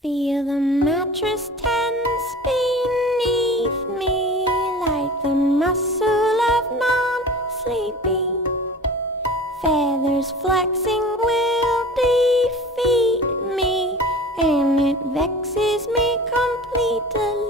Feel the mattress tense beneath me, like the muscle of non-sleeping. Feathers flexing will defeat me, and it vexes me completely.